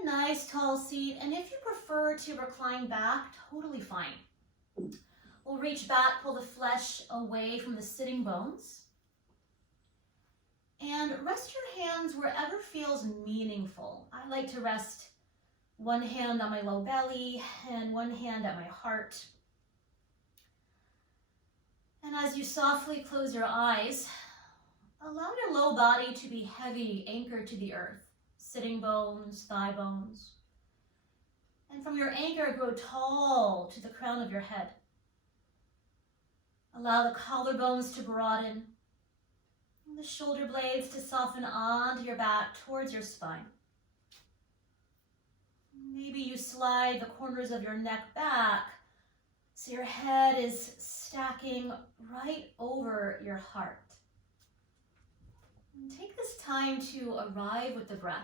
a nice tall seat, and if you prefer to recline back, totally fine. We'll reach back, pull the flesh away from the sitting bones. And rest your hands wherever feels meaningful. I like to rest one hand on my low belly and one hand at my heart. And as you softly close your eyes, allow your low body to be heavy, anchored to the earth, sitting bones, thigh bones. And from your anchor, grow tall to the crown of your head. Allow the collarbones to broaden, and the shoulder blades to soften onto your back towards your spine. Maybe you slide the corners of your neck back so your head is stacking right over your heart. And take this time to arrive with the breath.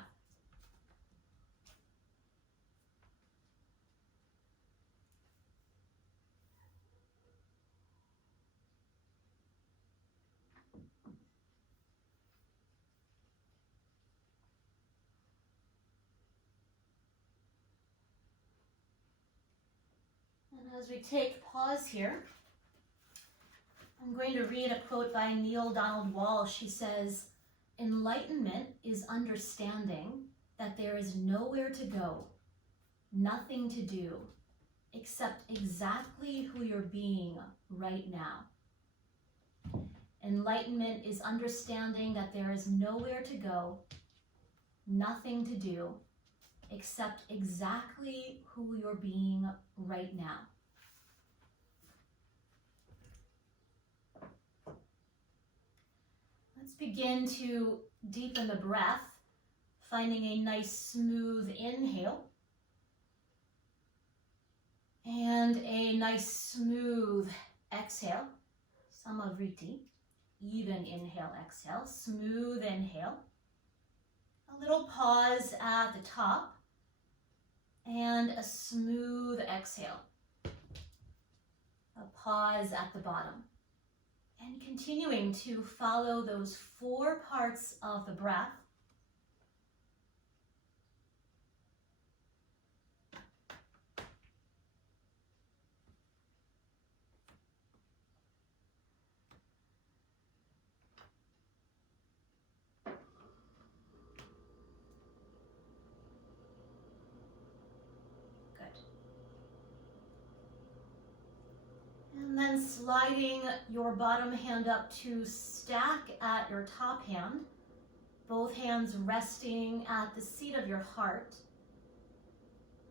And as we take pause here, I'm going to read a quote by Neale Donald Walsh. He says, "Enlightenment is understanding that there is nowhere to go, nothing to do, except exactly who you're being right now." Enlightenment is understanding that there is nowhere to go, nothing to do, except exactly who you're being right now. Let's begin to deepen the breath, finding a nice smooth inhale and a nice smooth exhale, samavriti, even inhale, exhale, smooth inhale. A little pause at the top and a smooth exhale. A pause at the bottom. And continuing to follow those 4 parts of the breath. And then sliding your bottom hand up to stack at your top hand, both hands resting at the seat of your heart.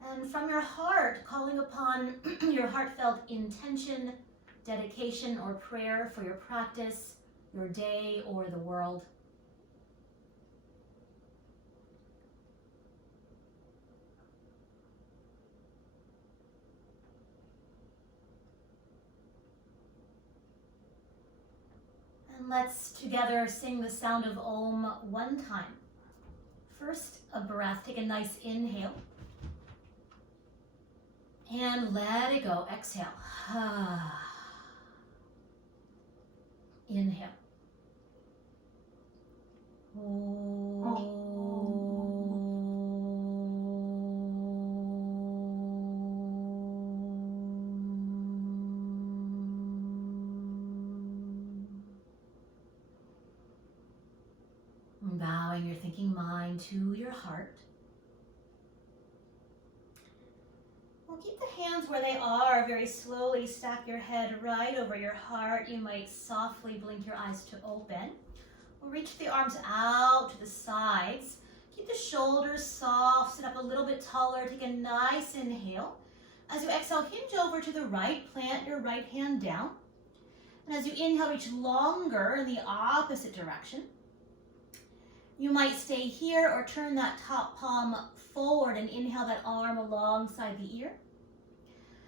And from your heart, calling upon your heartfelt intention, dedication, or prayer for your practice, your day, or the world. And let's together sing the sound of Om 1 time. First, a breath. Take a nice inhale. And let it go. Exhale. Inhale. Bowing your thinking mind to your heart. Well, keep the hands where they are. Very slowly stack your head right over your heart. You might softly blink your eyes to open. We'll reach the arms out to the sides. Keep the shoulders soft. Sit up a little bit taller. Take a nice inhale. As you exhale, hinge over to the right. Plant your right hand down. And as you inhale, reach longer in the opposite direction. You might stay here or turn that top palm forward and inhale that arm alongside the ear.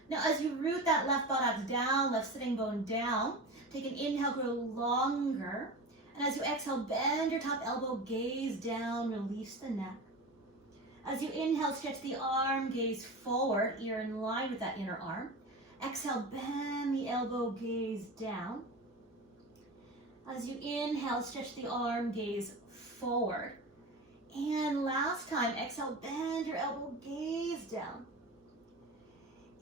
Now as you root that left buttocks down, left sitting bone down, take an inhale, grow longer. And as you exhale, bend your top elbow, gaze down, release the neck. As you inhale, stretch the arm, gaze forward, ear in line with that inner arm. Exhale, bend the elbow, gaze down. As you inhale, stretch the arm, gaze forward. And last last time, exhale, bend your elbow, gaze down.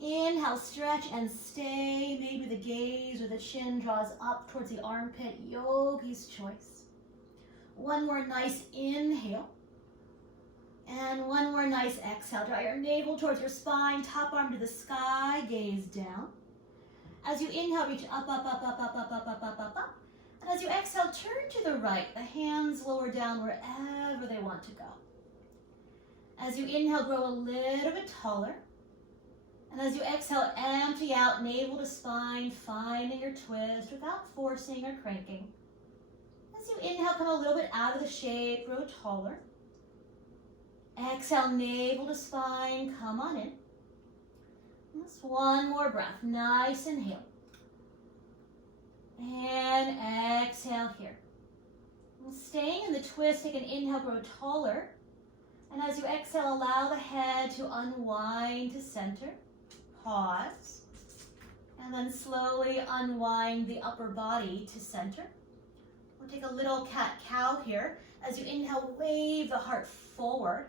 Inhale, stretch and stay. Maybe the gaze or the chin draws up towards the armpit, yogi's choice. One more nice inhale. And one more nice exhale. Draw your navel towards your spine, top arm to the sky, gaze down. As you inhale, reach up, up, up, up, up, up, up, up, up, up, up. And as you exhale, turn to the right. The hands lower down wherever they want to go. As you inhale, grow a little bit taller. And as you exhale, empty out, navel to spine, finding your twist without forcing or cranking. As you inhale, come a little bit out of the shape, grow taller. Exhale, navel to spine, come on in. Just one more breath, nice inhale. And exhale here. And staying in the twist, take an inhale, grow taller. And as you exhale, allow the head to unwind to center. Pause. And then slowly unwind the upper body to center. We'll take a little cat-cow here. As you inhale, wave the heart forward.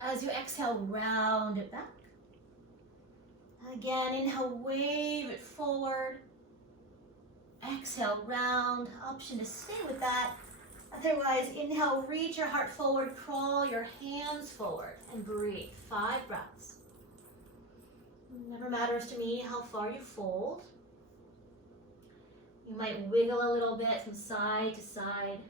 As you exhale, round it back. Again, inhale, wave it forward. Exhale, round. Option to stay with that. Otherwise, inhale, reach your heart forward, crawl your hands forward, and breathe. 5 breaths. Never matters to me how far you fold. You might wiggle a little bit from side to side.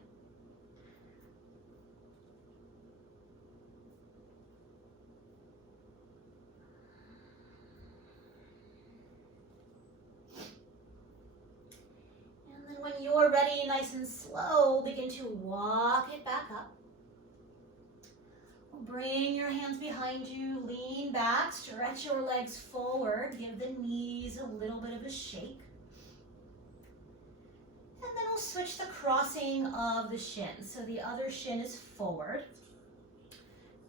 When you're ready, nice and slow, begin to walk it back up. Bring your hands behind you, lean back, stretch your legs forward, give the knees a little bit of a shake. And then we'll switch the crossing of the shins. So the other shin is forward.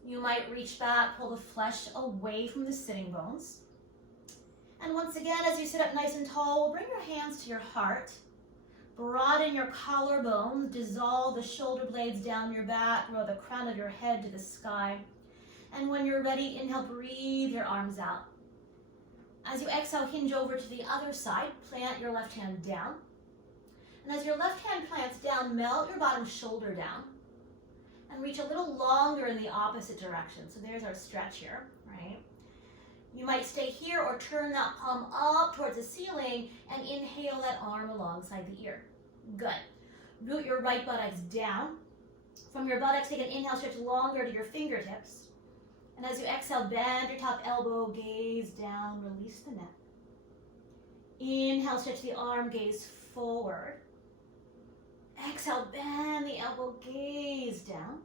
You might reach back, pull the flesh away from the sitting bones. And once again, as you sit up nice and tall, we'll bring your hands to your heart. Broaden your collarbones, dissolve the shoulder blades down your back, roll the crown of your head to the sky. And when you're ready, inhale, breathe your arms out. As you exhale, hinge over to the other side, plant your left hand down. And as your left hand plants down, melt your bottom shoulder down. And reach a little longer in the opposite direction. So there's our stretch here, right? You might stay here or turn that palm up towards the ceiling and inhale that arm alongside the ear. Good. Root your right buttocks down. From your buttocks, take an inhale, stretch longer to your fingertips. And as you exhale, bend your top elbow, gaze down, release the neck. Inhale, stretch the arm, gaze forward. Exhale, bend the elbow, gaze down.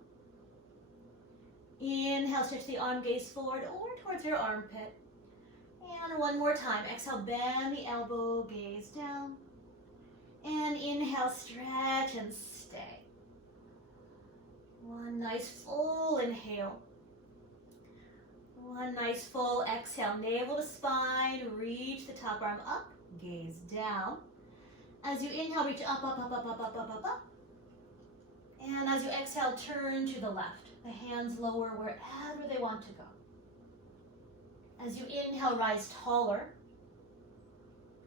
Inhale, stretch the arm, gaze forward or towards your armpit. And one more time. Exhale, bend the elbow, gaze down. And inhale, stretch and stay. One nice full inhale. One nice full exhale. Navel to spine, reach the top arm up, gaze down. As you inhale, reach up, up, up, up, up, up, up, up, up. And as you exhale, turn to the left. The hands lower wherever they want to go. As you inhale, rise taller.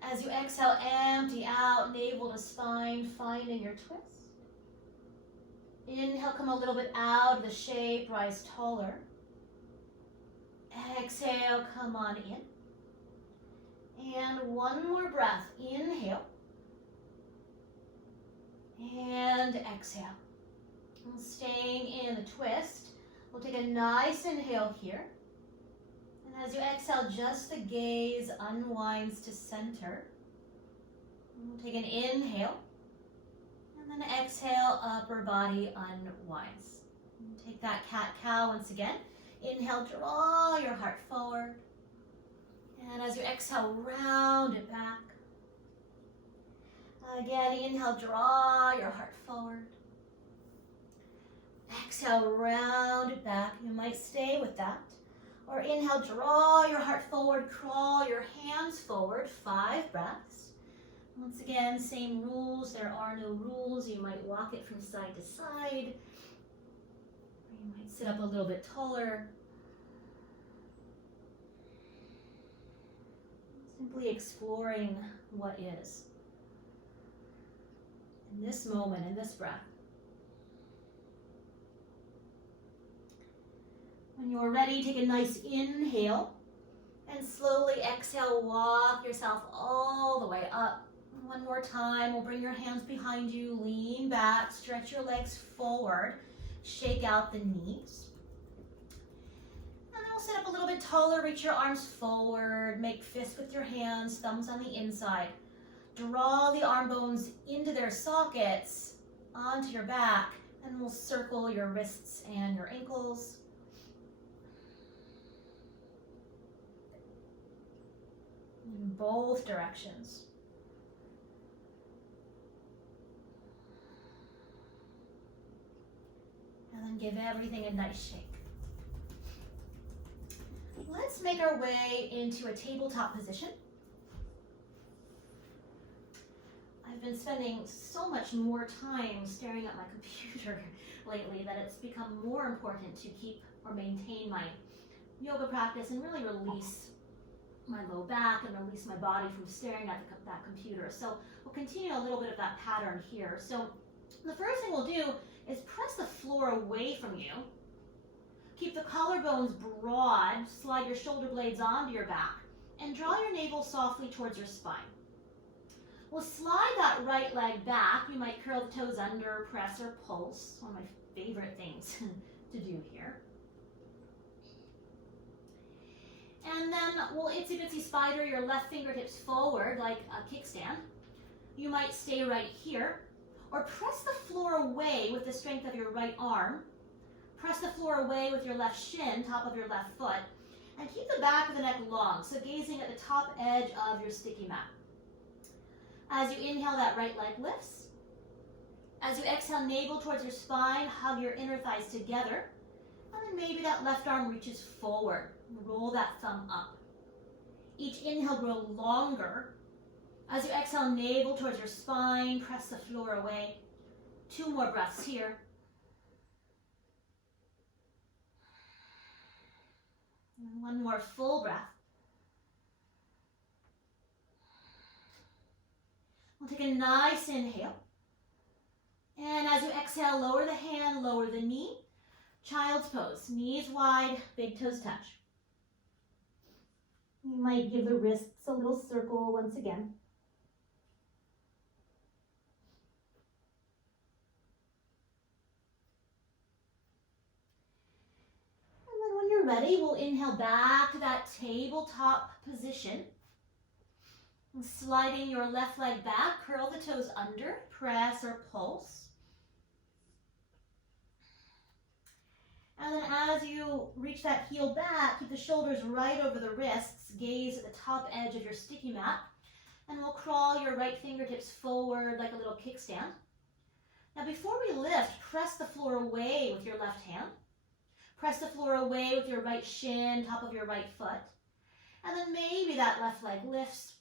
As you exhale, empty out, navel to spine, finding your twist. Inhale, come a little bit out of the shape, rise taller. Exhale, come on in. And one more breath. Inhale. And exhale. And staying in the twist, we'll take a nice inhale here. And as you exhale, just the gaze unwinds to center. And we'll take an inhale. And then exhale, upper body unwinds. And take that cat-cow once again. Inhale, draw your heart forward. And as you exhale, round it back. Again, inhale, draw your heart forward. Exhale, round it back. You might stay with that. Or inhale, draw your heart forward, crawl your hands forward, 5 breaths. Once again, same rules. There are no rules. You might walk it from side to side. You might Sit up a little bit taller. Simply exploring what is. In this moment, in this breath. When you're ready, take a nice inhale and slowly exhale, walk yourself all the way up. One more time, we'll bring your hands behind you, lean back, stretch your legs forward, shake out the knees. And then we'll sit up a little bit taller, reach your arms forward, make fists with your hands, thumbs on the inside. Draw the arm bones into their sockets, onto your back, and we'll circle your wrists and your ankles. In both directions. And then give everything a nice shake. Let's make our way into a tabletop position. I've been spending so much more time staring at my computer lately that it's become more important to keep or maintain my yoga practice and really release my low back and release my body from staring at that computer. So we'll continue a little bit of that pattern here. So the first thing we'll do is press the floor away from you. Keep the collarbones broad, slide your shoulder blades onto your back, and draw your navel softly towards your spine. We'll slide that right leg back. You might curl the toes under, press or pulse. One of my favorite things to do here. And then we'll itsy bitsy spider your left fingertips forward like a kickstand. You might stay right here, or press the floor away with the strength of your right arm. Press the floor away with your left shin, top of your left foot, and keep the back of the neck long, so gazing at the top edge of your sticky mat. As you inhale, that right leg lifts. As you exhale, navel towards your spine, hug your inner thighs together, and then maybe that left arm reaches forward. Roll that thumb up. Each inhale, grow longer. As you exhale, navel towards your spine, press the floor away. 2 more breaths here. And 1 more full breath. We'll take a nice inhale. And as you exhale, lower the hand, lower the knee. Child's pose, knees wide, big toes touch. You might give the wrists a little circle once again. And then when you're ready, we'll inhale back to that tabletop position. And sliding your left leg back, curl the toes under, press or pulse. And then as you reach that heel back, keep the shoulders right over the wrists, gaze at the top edge of your sticky mat, and we'll crawl your right fingertips forward like a little kickstand. Now before we lift, press the floor away with your left hand. Press the floor away with your right shin, top of your right foot. And then maybe that left leg lifts.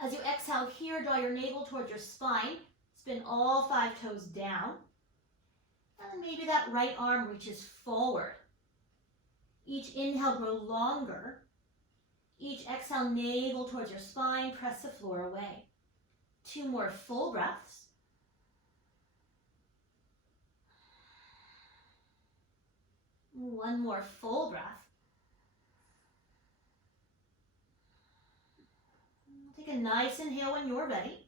As you exhale here, draw your navel towards your spine. Spin all 5 toes down. And then maybe that right arm reaches forward. Each inhale, grow longer. Each exhale, navel towards your spine, press the floor away. 2 more full breaths. One more full breath. Take a nice inhale when you're ready.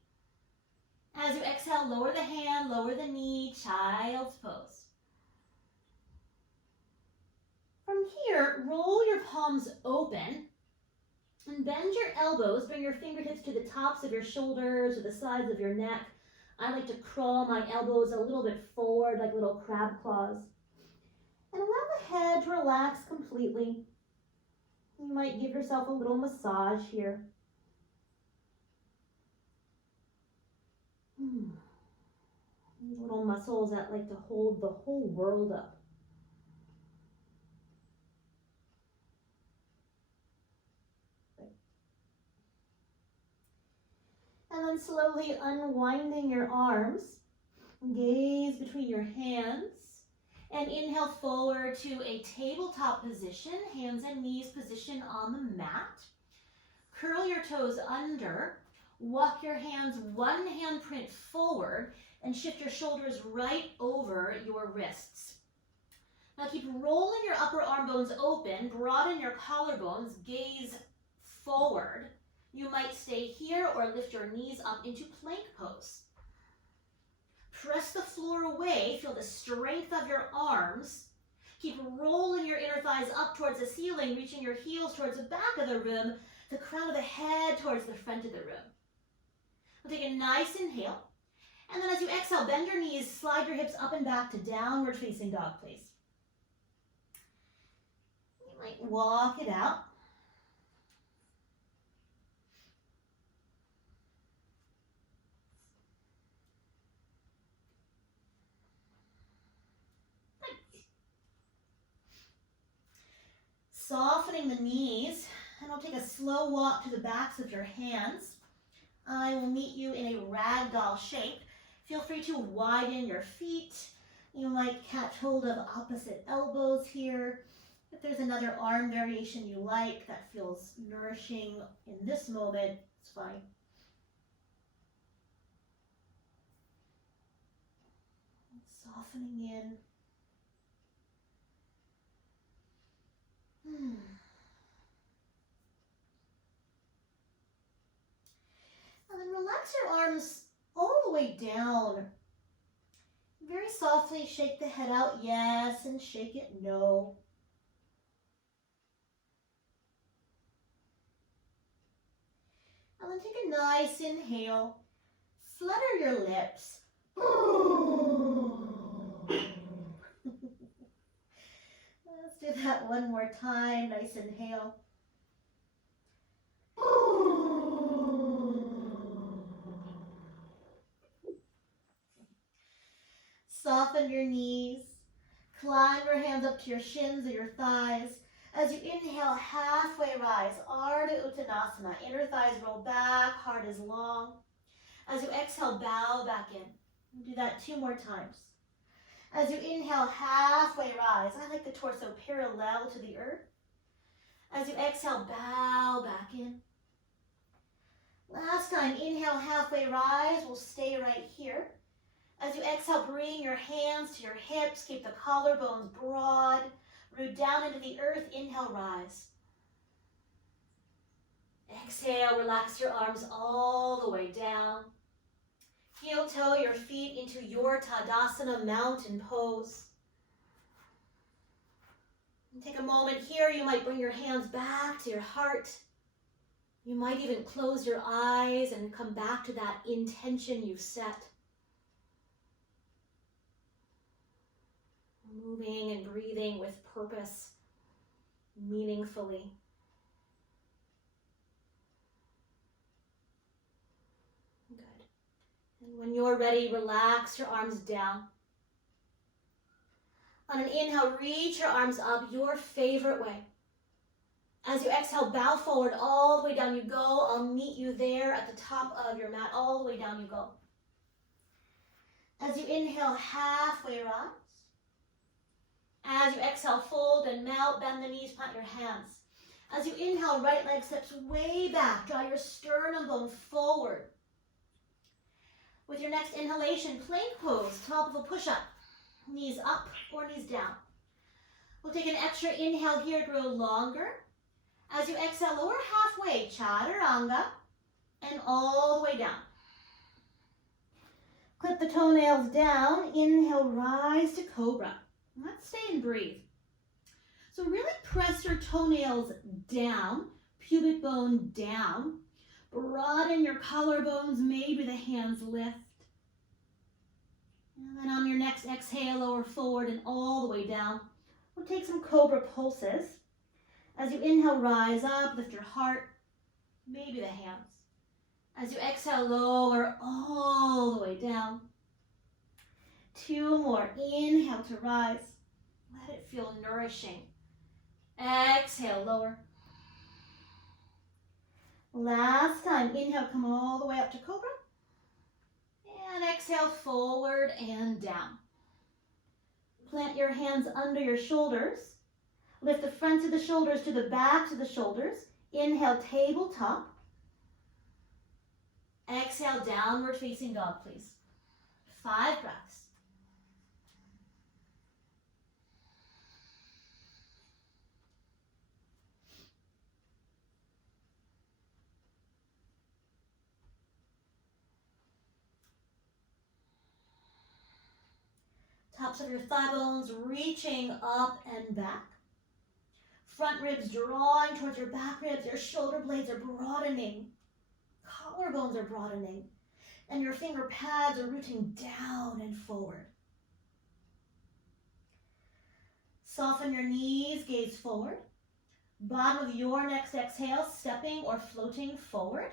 As you exhale, lower the hand, lower the knee, child's pose. From here, roll your palms open and bend your elbows. Bring your fingertips to the tops of your shoulders or the sides of your neck. I like to crawl my elbows a little bit forward like little crab claws. And allow the head to relax completely. You might give yourself a little massage here. These little muscles that like to hold the whole world up. And then slowly unwinding your arms, gaze between your hands, And inhale forward to a tabletop position, hands and knees position on the mat. Curl your toes under, walk your hands one handprint forward, and shift your shoulders right over your wrists. Now keep rolling your upper arm bones open, broaden your collarbones, gaze forward. You might stay here or lift your knees up into plank pose. Press the floor away, feel the strength of your arms. Keep rolling your inner thighs up towards the ceiling, reaching your heels towards the back of the room, the crown of the head towards the front of the room. We'll take a nice inhale. And then as you exhale, bend your knees, slide your hips up and back to downward facing dog, please. You might walk it out. Softening the knees, and I'll take a slow walk to the backs of your hands. I will meet you in a ragdoll shape. Feel free to widen your feet. You might catch hold of opposite elbows here. If there's another arm variation you like that feels nourishing in this moment, it's fine. Softening in. And then relax your arms all the way down. Very softly shake the head out, yes, and shake it, no. And then take a nice inhale. Flutter your lips. Let's do that one more time. Nice inhale. Soften your knees. Climb your hands up to your shins or your thighs. As you inhale, halfway rise, Ardha Uttanasana. Inner thighs roll back, heart is long. As you exhale, bow back in. Do that 2 more times. As you inhale, halfway rise. I like the torso parallel to the earth. As you exhale, bow back in. Last time, inhale, halfway rise. We'll stay right here. As you exhale, bring your hands to your hips. Keep the collarbones broad. Root down into the earth. Inhale, rise. Exhale, relax your arms all the way down. Heel toe your feet into your Tadasana mountain pose. And take a moment here. You might bring your hands back to your heart. You might even close your eyes and come back to that intention you've set. Moving and breathing with purpose, meaningfully. Good. And when you're ready, relax your arms down. On an inhale, reach your arms up your favorite way. As you exhale, bow forward all the way down you go. I'll meet you there at the top of your mat. All the way down you go. As you inhale, halfway rise. As you exhale, fold and melt, bend the knees, plant your hands. As you inhale, right leg steps way back. Draw your sternum bone forward. With your next inhalation, plank pose, top of a push-up. Knees up or knees down. We'll take an extra inhale here, grow longer. As you exhale, lower halfway, chaturanga, and all the way down. Clip the toenails down. Inhale, rise to cobra. Let's stay and breathe. So really press your toenails down, pubic bone down. Broaden your collarbones, maybe the hands lift. And then on your next exhale, lower forward and all the way down. We'll take some cobra pulses. As you inhale, rise up, lift your heart, maybe the hands. As you exhale, lower all the way down. 2 more. Inhale to rise. Let it feel nourishing. Exhale, lower. Last time. Inhale, come all the way up to cobra. And exhale, forward and down. Plant your hands under your shoulders. Lift the front of the shoulders to the backs of the shoulders. Inhale, tabletop. Exhale, downward facing dog, please. 5 breaths. Tops of your thigh bones reaching up and back. Front ribs drawing towards your back ribs. Your shoulder blades are broadening. Collarbones are broadening. And your finger pads are rooting down and forward. Soften your knees, gaze forward. Bottom of your next exhale, stepping or floating forward.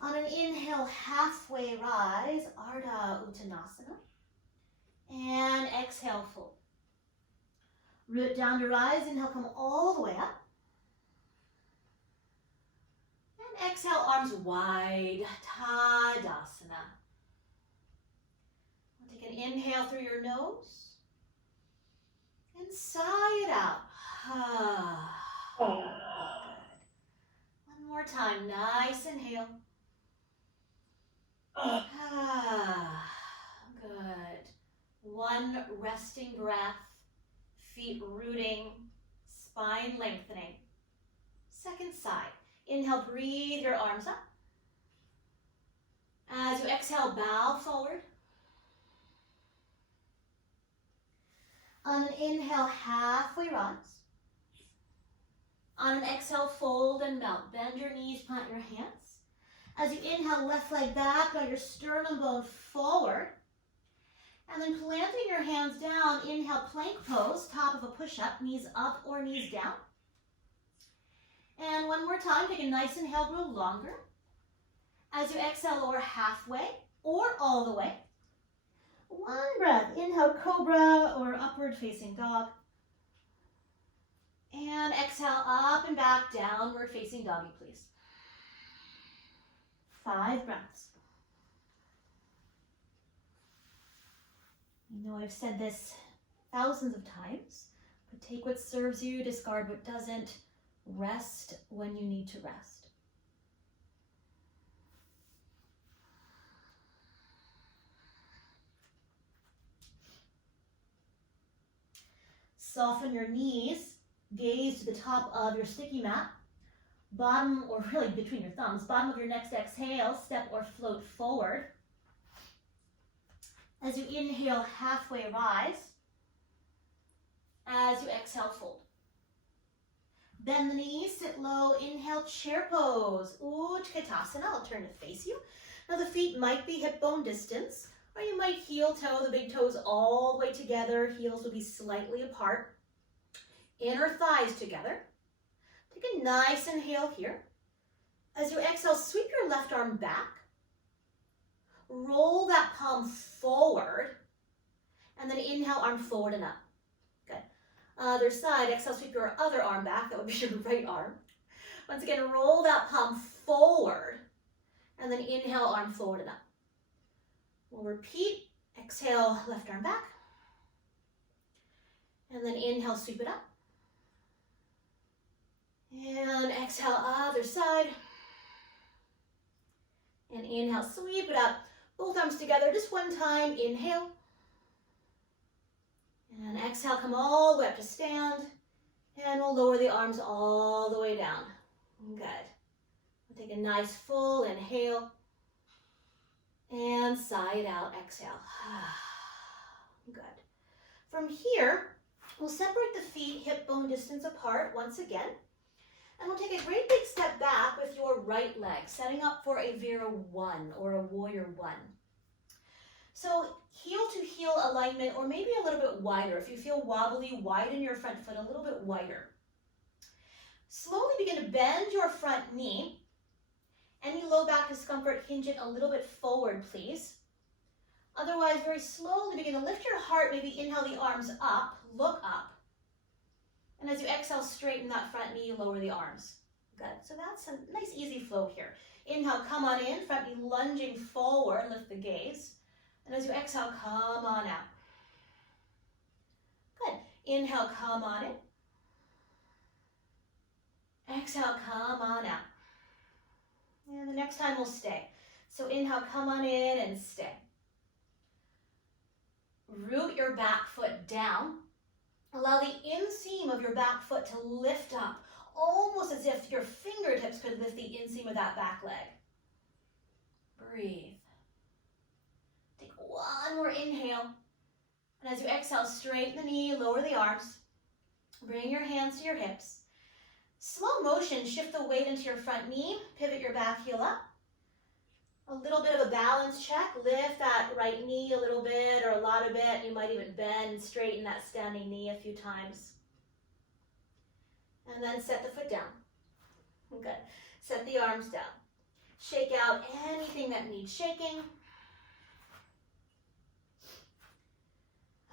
On an inhale, halfway rise, Ardha Uttanasana. And exhale, fold. Root down to rise, inhale, come all the way up. And exhale, arms wide, Tadasana. We'll take an inhale through your nose. And sigh it out. Good. One more time, nice inhale. Good. One resting breath, feet rooting, spine lengthening. Second side. Inhale, breathe your arms up. As you exhale, bow forward. On an inhale, halfway rise. On an exhale, fold and melt. Bend your knees, plant your hands. As you inhale, left leg back, draw your sternum bone forward. And then planting your hands down, inhale, plank pose, top of a push-up, knees up or knees down. And one more time, take a nice inhale, grow longer. As you exhale, lower halfway or all the way. One breath, inhale, cobra or upward facing dog. And exhale, up and back, downward facing doggy, please. 5 breaths. I know I've said this thousands of times, but take what serves you, discard what doesn't. Rest when you need to rest. Soften your knees, gaze to the top of your sticky mat. Bottom, or really between your thumbs, bottom of your next exhale, step or float forward. As you inhale, halfway rise. As you exhale, fold. Bend the knees, sit low, inhale, chair pose, Utkatasana. I'll turn to face you. Now the feet might be hip bone distance, or you might heel toe the big toes all the way together. Heels will be slightly apart. Inner thighs together. Take a nice inhale here. As you exhale, sweep your left arm back. Roll that palm forward. And then inhale, arm forward and up. Good. Other side, exhale, sweep your other arm back. That would be your right arm. Once again, roll that palm forward. And then inhale, arm forward and up. We'll repeat. Exhale, left arm back. And then inhale, sweep it up. And exhale, other side. And inhale, sweep it up. Both arms together, just one time. Inhale. And exhale, come all the way up to stand. And we'll lower the arms all the way down. Good. We'll take a nice full inhale. And sigh it out, exhale. Good. From here, we'll separate the feet hip bone distance apart once again. And we'll take a great big step back with your right leg, setting up for a Vira 1 or a Warrior 1. So heel to heel alignment, or maybe a little bit wider. If you feel wobbly, widen your front foot a little bit wider. Slowly begin to bend your front knee. Any low back discomfort, hinge it a little bit forward, please. Otherwise, very slowly begin to lift your heart. Maybe inhale the arms up, look up. And as you exhale, straighten that front knee, lower the arms. Good. So that's a nice, easy flow here. Inhale, come on in, front knee lunging forward, lift the gaze. And as you exhale, come on out. Good. Inhale, come on in. Exhale, come on out. And the next time we'll stay. So inhale, come on in and stay. Root your back foot down. Allow the inseam of your back foot to lift up, almost as if your fingertips could lift the inseam of that back leg. Breathe. Take one more inhale. And as you exhale, straighten the knee, lower the arms. Bring your hands to your hips. Slow motion, shift the weight into your front knee. Pivot your back heel up. A little bit of a balance check. Lift that right knee a little bit or a lot of it. You might even bend and straighten that standing knee a few times. And then set the foot down. Good. Set the arms down. Shake out anything that needs shaking.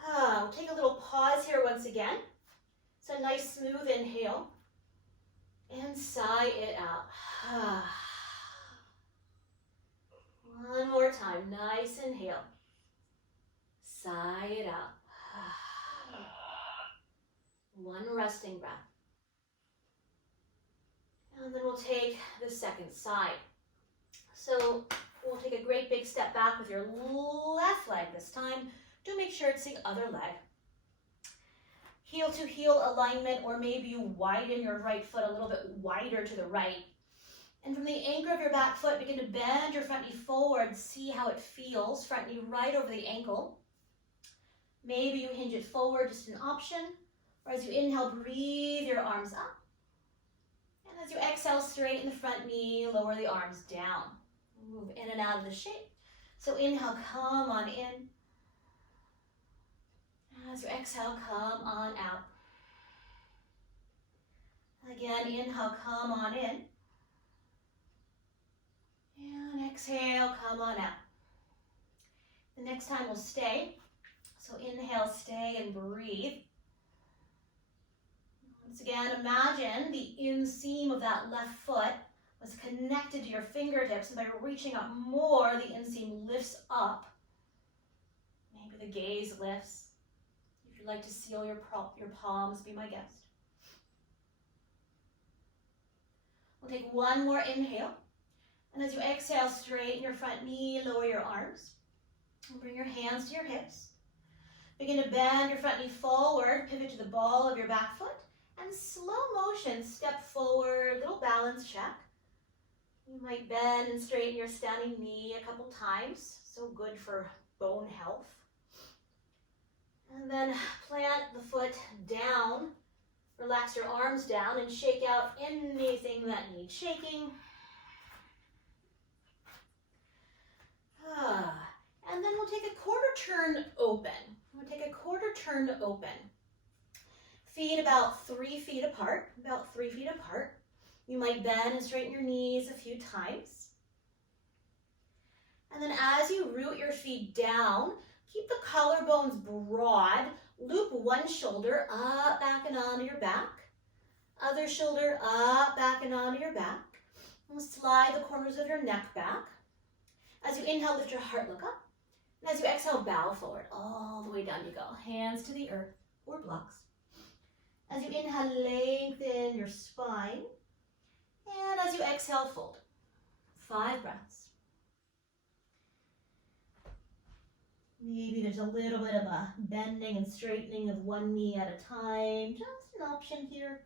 We'll take a little pause here once again. So a nice smooth inhale. And sigh it out. One more time. Nice inhale. Sigh it out. One resting breath. And then we'll take the second side. So we'll take a great big step back with your left leg this time. Do make sure it's the other leg. Heel to heel alignment, or maybe you widen your right foot a little bit wider to the right. And from the anchor of your back foot, begin to bend your front knee forward. See how it feels. Front knee right over the ankle. Maybe you hinge it forward, just an option. Or as you inhale, breathe your arms up. And as you exhale, straighten the front knee, lower the arms down. Move in and out of the shape. So inhale, come on in. As you exhale, come on out. Again, inhale, come on in. And exhale, come on out. The next time we'll stay. So inhale, stay and breathe. Once again, imagine the inseam of that left foot was connected to your fingertips, and by reaching up more, the inseam lifts up. Maybe the gaze lifts. If you'd like to seal your palms, be my guest. We'll take one more inhale. And as you exhale, straighten your front knee, lower your arms. And bring your hands to your hips. Begin to bend your front knee forward, pivot to the ball of your back foot. And slow motion, step forward, little balance check. You might bend and straighten your standing knee a couple times. So good for bone health. And then plant the foot down. Relax your arms down and shake out anything that needs shaking. And then we'll take a quarter turn open. We'll take a quarter turn open. Feet about 3 feet apart, You might bend and straighten your knees a few times. And then as you root your feet down, keep the collarbones broad. Loop one shoulder up, back and onto your back. Other shoulder up, back and onto your back. And slide the corners of your neck back. As you inhale, lift your heart, look up. And as you exhale, bow forward. All the way down you go. Hands to the earth or blocks. As you inhale, lengthen your spine. And as you exhale, fold. 5 breaths. Maybe there's a little bit of a bending and straightening of one knee at a time. Just an option here.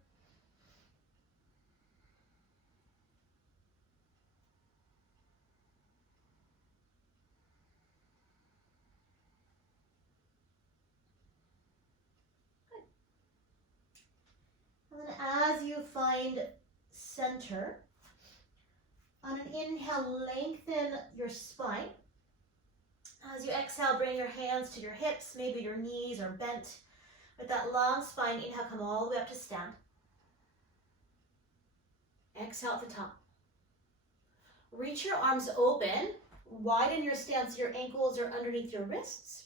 And then as you find center, on an inhale, lengthen your spine. As you exhale, bring your hands to your hips. Maybe your knees are bent. With that long spine, inhale, come all the way up to stand. Exhale at the top. Reach your arms open. Widen your stance. Your ankles are underneath your wrists.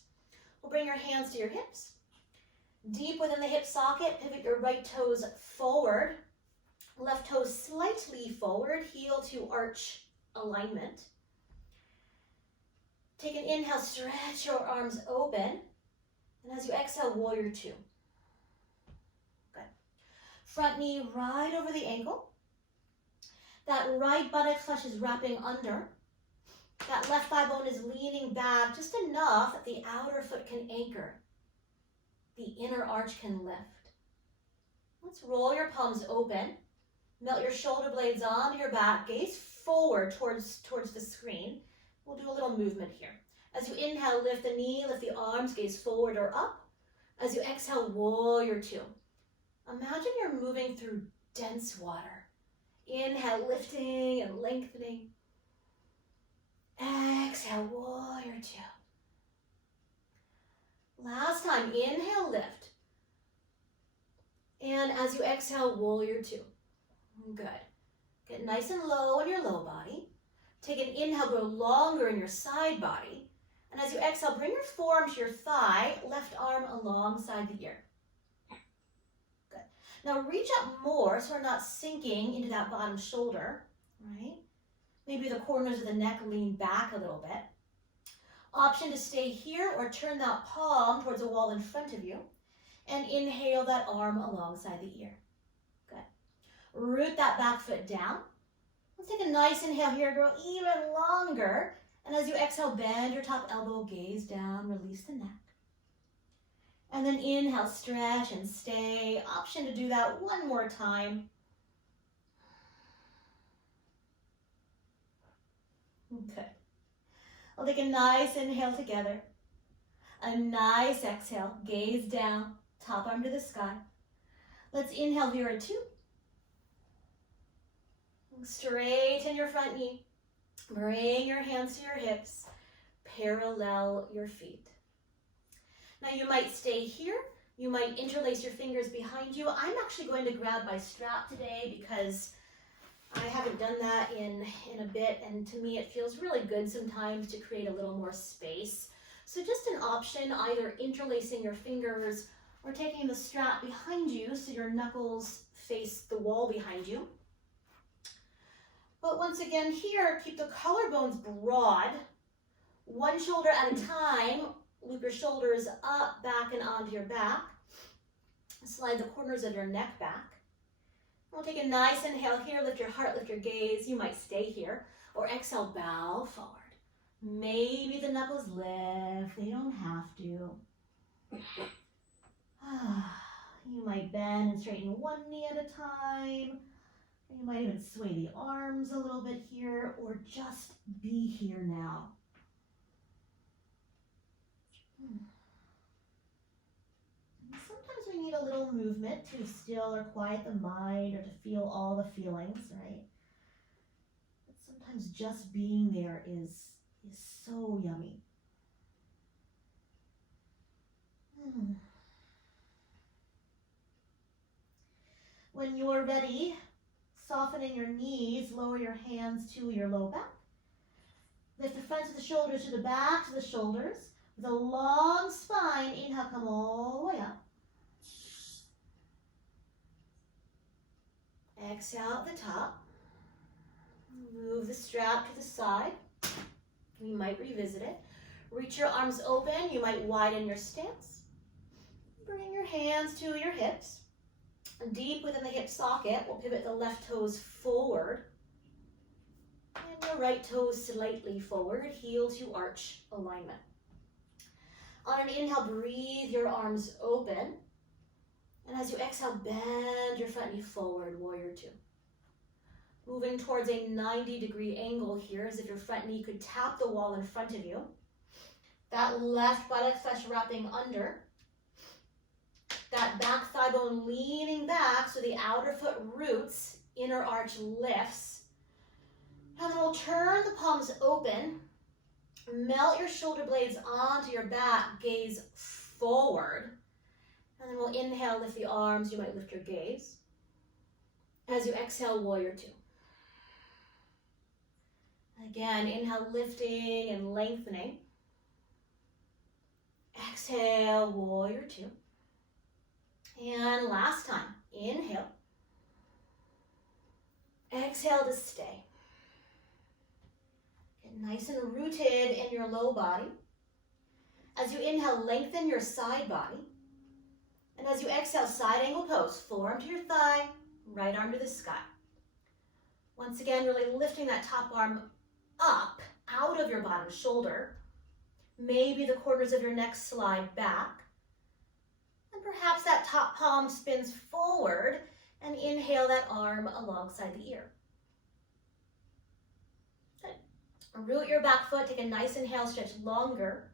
We'll bring your hands to your hips. Deep within the hip socket, pivot your right toes forward. Left toes slightly slightly forward, heel to arch alignment. Take an inhale, stretch your arms open. And as you exhale, warrior two. Good. Front knee right over the ankle. That right buttock flesh is wrapping under. That left thigh bone is leaning back just enough that the outer foot can anchor. The inner arch can lift. Let's roll your palms open. Melt your shoulder blades onto your back. Gaze forward towards the screen. We'll do a little movement here. As you inhale, lift the knee, lift the arms, gaze forward or up. As you exhale, warrior two. Imagine you're moving through dense water. Inhale, lifting and lengthening. Exhale, warrior two. Last time, inhale, lift. And as you exhale, warrior two. Good. Get nice and low in your low body. Take an inhale, grow longer in your side body. And as you exhale, bring your forearm to your thigh, left arm alongside the ear. Good. Now reach up more so we're not sinking into that bottom shoulder, right? Maybe the corners of the neck lean back a little bit. Option to stay here or turn that palm towards a wall in front of you. And inhale that arm alongside the ear. Good. Root that back foot down. Let's take a nice inhale here, grow even longer. And as you exhale, bend your top elbow, gaze down, release the neck. And then inhale, stretch and stay. Option to do that one more time. Good. I'll take a nice inhale together. A nice exhale, gaze down, top arm to the sky. Let's inhale, Vira two. Straighten your front knee. Bring your hands to your hips. Parallel your feet. Now you might stay here. You might interlace your fingers behind you. I'm actually going to grab my strap today because I haven't done that in a bit, and to me it feels really good sometimes to create a little more space. So just an option, either interlacing your fingers or taking the strap behind you so your knuckles face the wall behind you. But once again here, keep the collarbones broad. One shoulder at a time. Loop your shoulders up, back, and onto your back. Slide the corners of your neck back. We'll take a nice inhale here. Lift your heart, lift your gaze. You might stay here. Or exhale, bow forward. Maybe the knuckles lift. They don't have to. You might bend and straighten one knee at a time. You might even sway the arms a little bit here, or just be here now. Sometimes we need a little movement to still or quiet the mind or to feel all the feelings, right? But sometimes just being there is so yummy. When you're ready, softening your knees, lower your hands to your low back. Lift the fronts of the shoulders to the backs of the shoulders. With a long spine, inhale, come all the way up. Exhale at the top. Move the strap to the side. You might revisit it. Reach your arms open. You might widen your stance. Bring your hands to your hips. Deep within the hip socket, we'll pivot the left toes forward. And your right toes slightly forward, heel to arch alignment. On an inhale, breathe your arms open. And as you exhale, bend your front knee forward, warrior two. Moving towards a 90-degree angle here, as if your front knee could tap the wall in front of you. That left buttock flesh wrapping under. That back thigh bone leaning back so the outer foot roots, inner arch lifts. And then we'll turn the palms open. Melt your shoulder blades onto your back, gaze forward. And then we'll inhale, lift the arms. You might lift your gaze. As you exhale, warrior two. Again, inhale, lifting and lengthening. Exhale, warrior two. And last time, inhale. Exhale to stay. Get nice and rooted in your low body. As you inhale, lengthen your side body. And as you exhale, side angle pose, forearm to your thigh, right arm to the sky. Once again, really lifting that top arm up, out of your bottom shoulder. Maybe the corners of your neck slide back. And perhaps that top palm spins forward, and inhale that arm alongside the ear. Good. Root your back foot, take a nice inhale, stretch longer.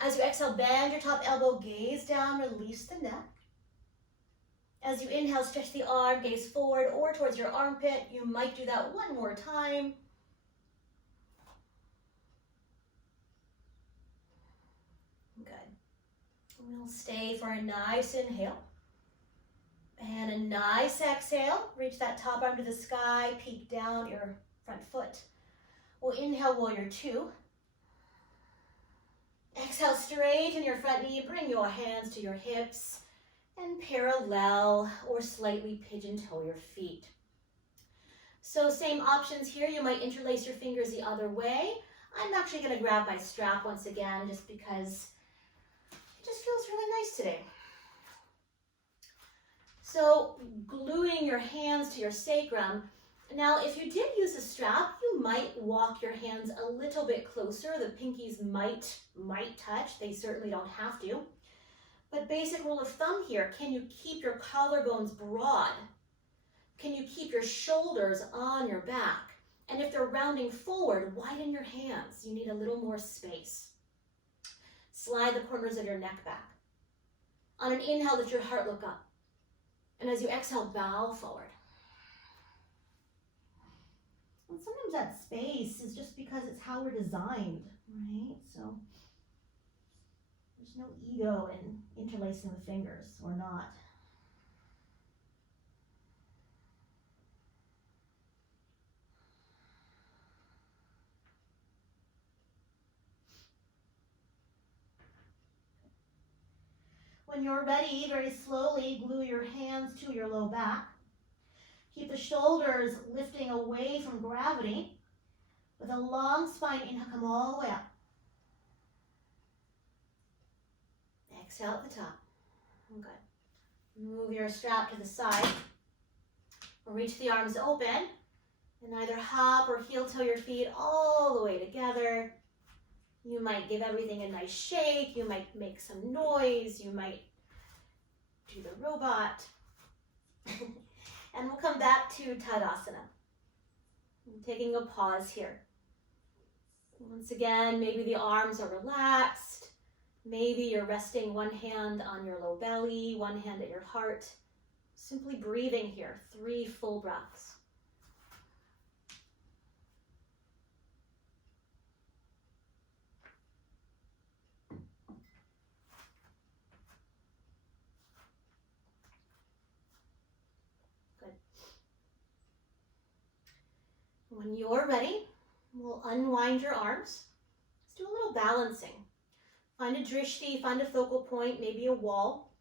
As you exhale, bend your top elbow, gaze down, release the neck. As you inhale, stretch the arm, gaze forward or towards your armpit. You might do that one more time. Good. We'll stay for a nice inhale. And a nice exhale. Reach that top arm to the sky, peek down your front foot. We'll inhale, warrior two. Exhale, straighten your front knee, bring your hands to your hips, and parallel or slightly pigeon toe your feet. So same options here. You might interlace your fingers the other way. I'm actually going to grab my strap once again just because it just feels really nice today. So gluing your hands to your sacrum. Now, if you did use a strap, you might walk your hands a little bit closer. The pinkies might touch. They certainly don't have to. But basic rule of thumb here, can you keep your collarbones broad? Can you keep your shoulders on your back? And if they're rounding forward, widen your hands. You need a little more space. Slide the corners of your neck back. On an inhale, let your heart look up. And as you exhale, bow forward. And sometimes that space is just because it's how we're designed, right? So there's no ego in interlacing the fingers or not. When you're ready, very slowly glue your hands to your low back. Keep the shoulders lifting away from gravity. With a long spine, inhale, come all the way up. Exhale at the top. Good. Move your strap to the side. Reach the arms open. And either hop or heel toe your feet all the way together. You might give everything a nice shake. You might make some noise. You might do the robot. And we'll come back to Tadasana. I'm taking a pause here. Once again, maybe the arms are relaxed. Maybe you're resting one hand on your low belly, one hand at your heart. Simply breathing here, 3 full breaths. When you're ready, we'll unwind your arms. Let's do a little balancing. Find a drishti, find a focal point, maybe a wall.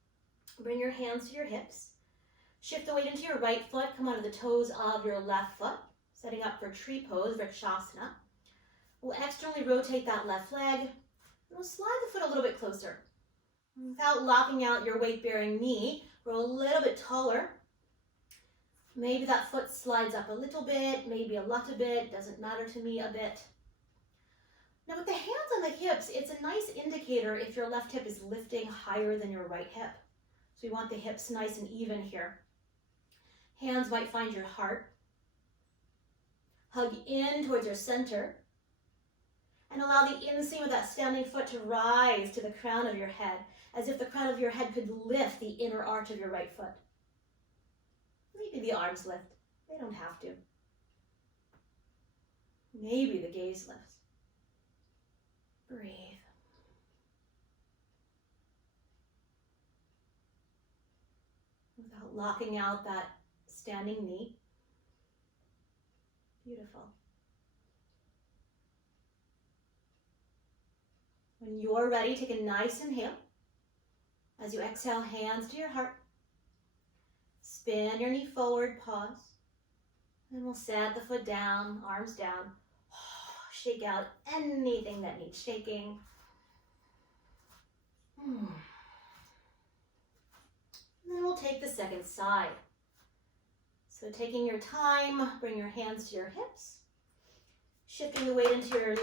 Bring your hands to your hips. Shift the weight into your right foot. Come onto the toes of your left foot. Setting up for tree pose, Vrikshasana. We'll externally rotate that left leg. And we'll slide the foot a little bit closer. Without locking out your weight-bearing knee, roll a little bit taller. Maybe that foot slides up a little bit, maybe a lot a bit, doesn't matter to me a bit. Now with the hands on the hips, it's a nice indicator if your left hip is lifting higher than your right hip. So you want the hips nice and even here. Hands might find your heart. Hug in towards your center. And allow the inseam of that standing foot to rise to the crown of your head, as if the crown of your head could lift the inner arch of your right foot. Maybe the arms lift. They don't have to. Maybe the gaze lifts. Breathe. Without locking out that standing knee. Beautiful. When you're ready, take a nice inhale. As you exhale, hands to your heart. Spin your knee forward, pause. And we'll set the foot down, arms down. Shake out anything that needs shaking. And then we'll take the second side. So taking your time, bring your hands to your hips. Shifting the weight into your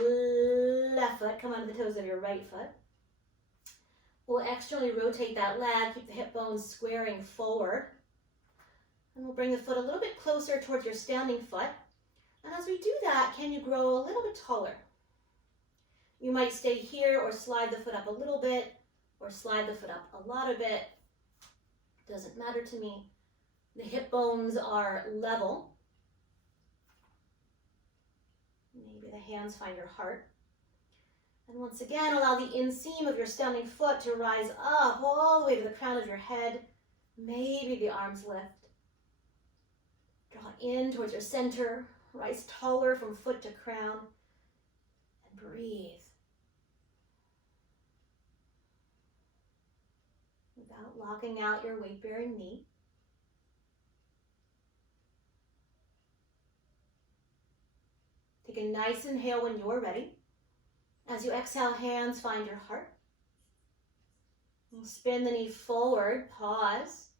left foot, come onto the toes of your right foot. We'll externally rotate that leg, keep the hip bones squaring forward. And we'll bring the foot a little bit closer towards your standing foot. And as we do that, can you grow a little bit taller? You might stay here or slide the foot up a little bit or slide the foot up a lot of bit. Doesn't matter to me. The hip bones are level. Maybe the hands find your heart. And once again, allow the inseam of your standing foot to rise up all the way to the crown of your head. Maybe the arms lift. Draw in towards your center. Rise taller from foot to crown. And breathe. Without locking out your weight-bearing knee. Take a nice inhale when you're ready. As you exhale, hands find your heart. Spin the knee forward, pause,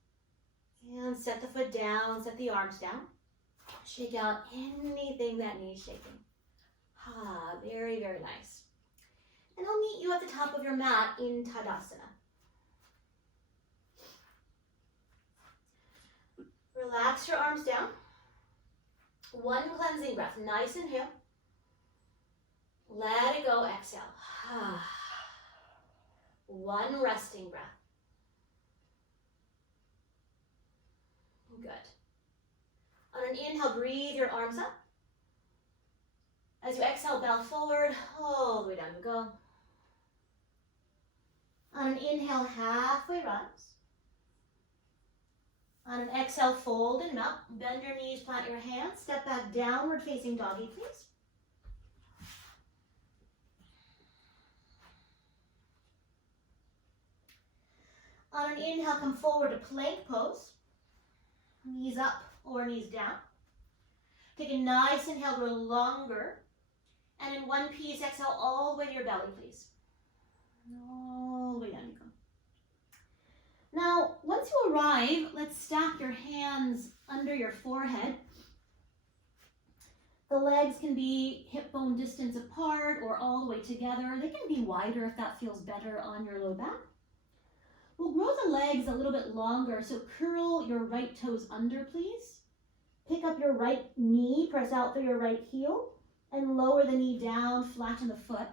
and set the foot down, set the arms down. Shake out anything that needs shaking. Very, very nice. And I'll meet you at the top of your mat in Tadasana. Relax your arms down. One cleansing breath, nice inhale. Let it go, exhale. One resting breath. Good. On an inhale, breathe your arms up. As you exhale, bow forward, all the way down you go. On an inhale, halfway rise. On an exhale, fold and melt. Bend your knees, plant your hands. Step back, downward facing doggy, please. On an inhale, come forward to plank pose. Knees up or knees down. Take a nice inhale, grow longer. And in one piece, exhale all the way to your belly, please. All the way down you go. Now, once you arrive, let's stack your hands under your forehead. The legs can be hip bone distance apart or all the way together. They can be wider if that feels better on your low back. We'll grow the legs a little bit longer, so curl your right toes under, please. Pick up your right knee, press out through your right heel, and lower the knee down, flatten the foot.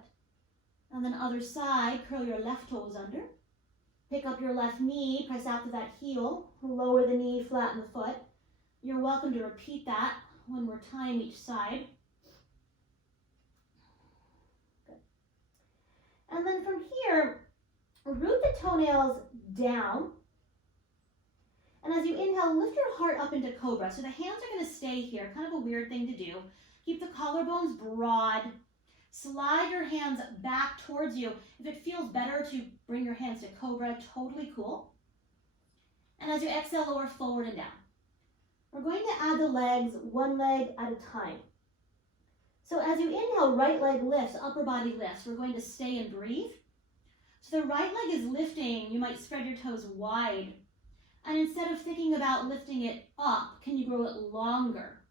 And then other side, curl your left toes under. Pick up your left knee, press out to that heel, lower the knee, flatten the foot. You're welcome to repeat that one more time each side. Good. And then from here, root the toenails down. And as you inhale, lift your heart up into cobra. So the hands are going to stay here, kind of a weird thing to do. Keep the collarbones broad. Slide your hands back towards you. If it feels better to bring your hands to cobra, totally cool. And as you exhale, lower forward and down. We're going to add the legs one leg at a time. So as you inhale, right leg lifts, upper body lifts. We're going to stay and breathe. So the right leg is lifting. You might spread your toes wide. And instead of thinking about lifting it up, can you grow it longer?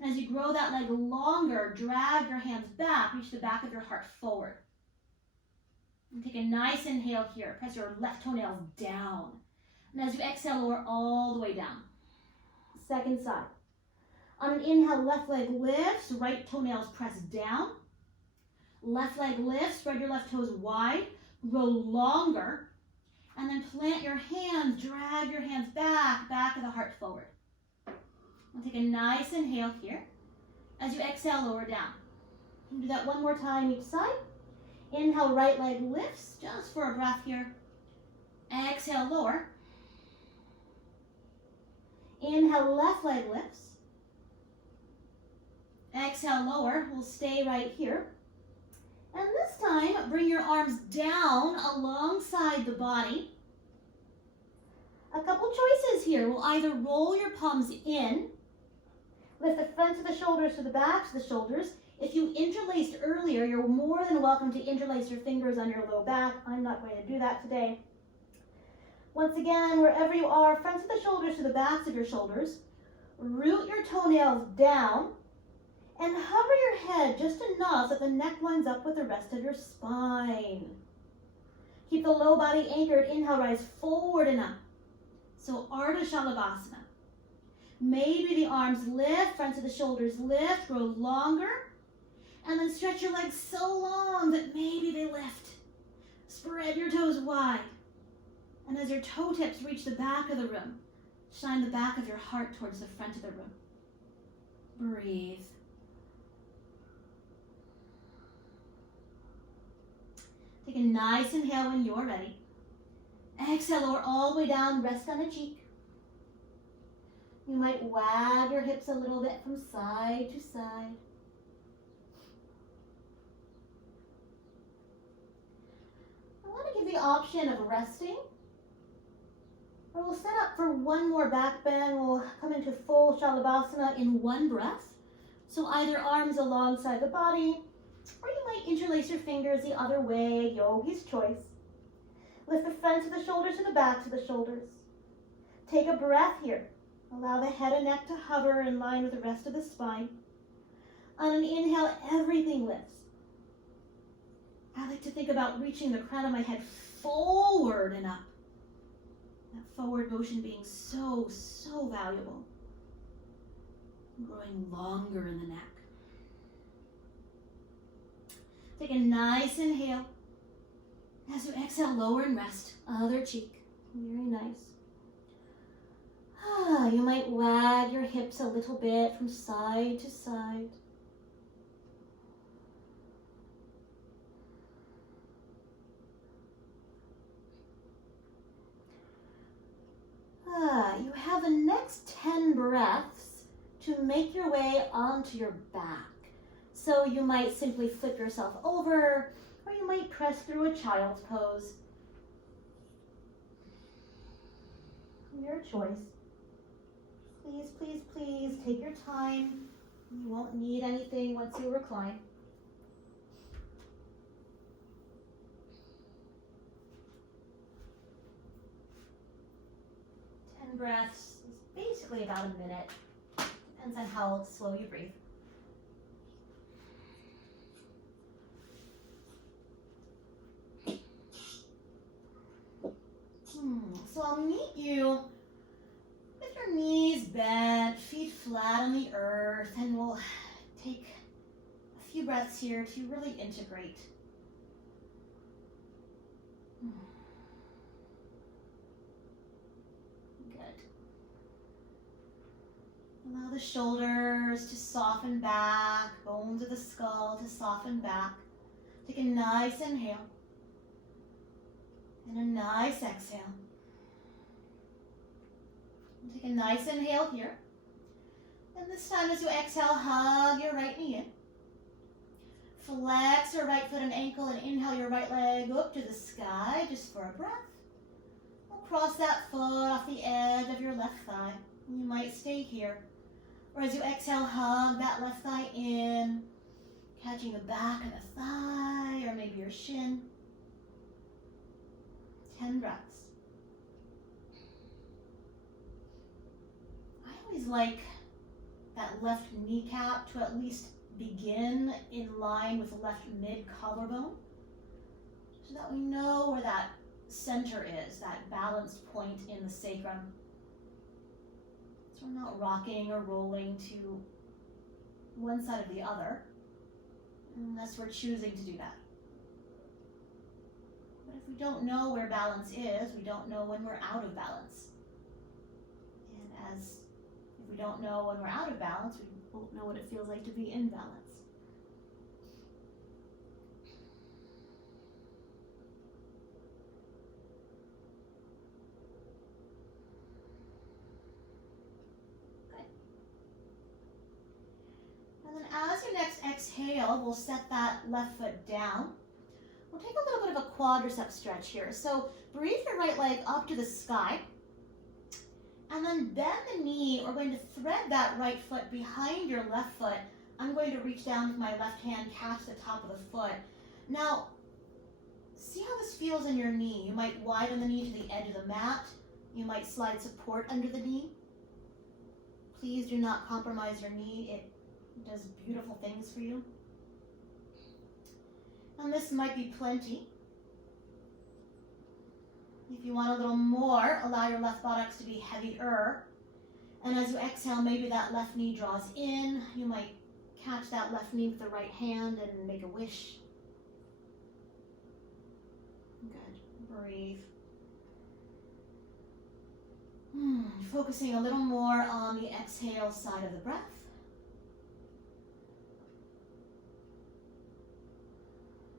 And as you grow that leg longer, drag your hands back, reach the back of your heart forward. And take a nice inhale here. Press your left toenails down. And as you exhale, lower all the way down. Second side. On an inhale, left leg lifts, right toenails press down. Left leg lifts, spread your left toes wide, grow longer. And then plant your hands, drag your hands back, back of the heart forward. We'll take a nice inhale here. As you exhale, lower down. You can do that one more time each side. Inhale, right leg lifts, just for a breath here. Exhale, lower. Inhale, left leg lifts. Exhale, lower. We'll stay right here. And this time, bring your arms down alongside the body. A couple choices here. We'll either roll your palms in, lift the front of the shoulders to the back of the shoulders. If you interlaced earlier, you're more than welcome to interlace your fingers on your low back. I'm not going to do that today. Once again, wherever you are, fronts of the shoulders to the backs of your shoulders. Root your toenails down and hover your head just enough that the neck lines up with the rest of your spine. Keep the low body anchored. Inhale, rise forward and up. So Ardha Shalabhasana. Maybe the arms lift, fronts of the shoulders lift, grow longer, and then stretch your legs so long that maybe they lift. Spread your toes wide. And as your toe tips reach the back of the room, shine the back of your heart towards the front of the room. Breathe. Take a nice inhale when you're ready. Exhale, lower all the way down, rest on a cheek. You might wag your hips a little bit from side to side. I want to give the option of resting. Or we'll set up for one more back bend. We'll come into full Shalabhasana in one breath. So either arms alongside the body, or you might interlace your fingers the other way, yogi's choice. Lift the fronts of the shoulders to the backs of the shoulders. Take a breath here. Allow the head and neck to hover in line with the rest of the spine. On an inhale, everything lifts. I like to think about reaching the crown of my head forward and up. That forward motion being so, so valuable. Growing longer in the neck. Take a nice inhale. As you exhale, lower and rest. Other cheek. Very nice. You might wag your hips a little bit from side to side. You have the next 10 breaths to make your way onto your back. So you might simply flip yourself over, or you might press through a child's pose. Your choice. Please, please, please take your time. You won't need anything once you recline. Breaths is basically about a minute. Depends on how slow you breathe. So I'll meet you with your knees bent, feet flat on the earth, and we'll take a few breaths here to really integrate. Allow the shoulders to soften back, bones of the skull to soften back. Take a nice inhale and a nice exhale. And take a nice inhale here. And this time as you exhale, hug your right knee in. Flex your right foot and ankle and inhale your right leg up to the sky just for a breath. We'll cross that foot off the edge of your left thigh. You might stay here. Or as you exhale, hug that left thigh in, catching the back of the thigh or maybe your shin. 10 breaths. I always like that left kneecap to at least begin in line with the left mid collarbone so that we know where that center is, that balanced point in the sacrum. So we're not rocking or rolling to one side or the other unless we're choosing to do that. But if we don't know where balance is, we don't know when we're out of balance. And if we don't know when we're out of balance, we won't know what it feels like to be in balance. As your next exhale, we'll set that left foot down. We'll take a little bit of a quadricep stretch here. So breathe your right leg up to the sky. And then bend the knee. We're going to thread that right foot behind your left foot I'm going to reach down with my left hand, catch the top of the foot. Now, see how this feels in your knee. You might widen the knee to the edge of the mat. You might slide support under the knee. Please do not compromise your knee. It does beautiful things for you. And this might be plenty. If you want a little more, allow your left buttocks to be heavier. And as you exhale, maybe that left knee draws in. You might catch that left knee with the right hand and make a wish. Good. Breathe. Focusing a little more on the exhale side of the breath.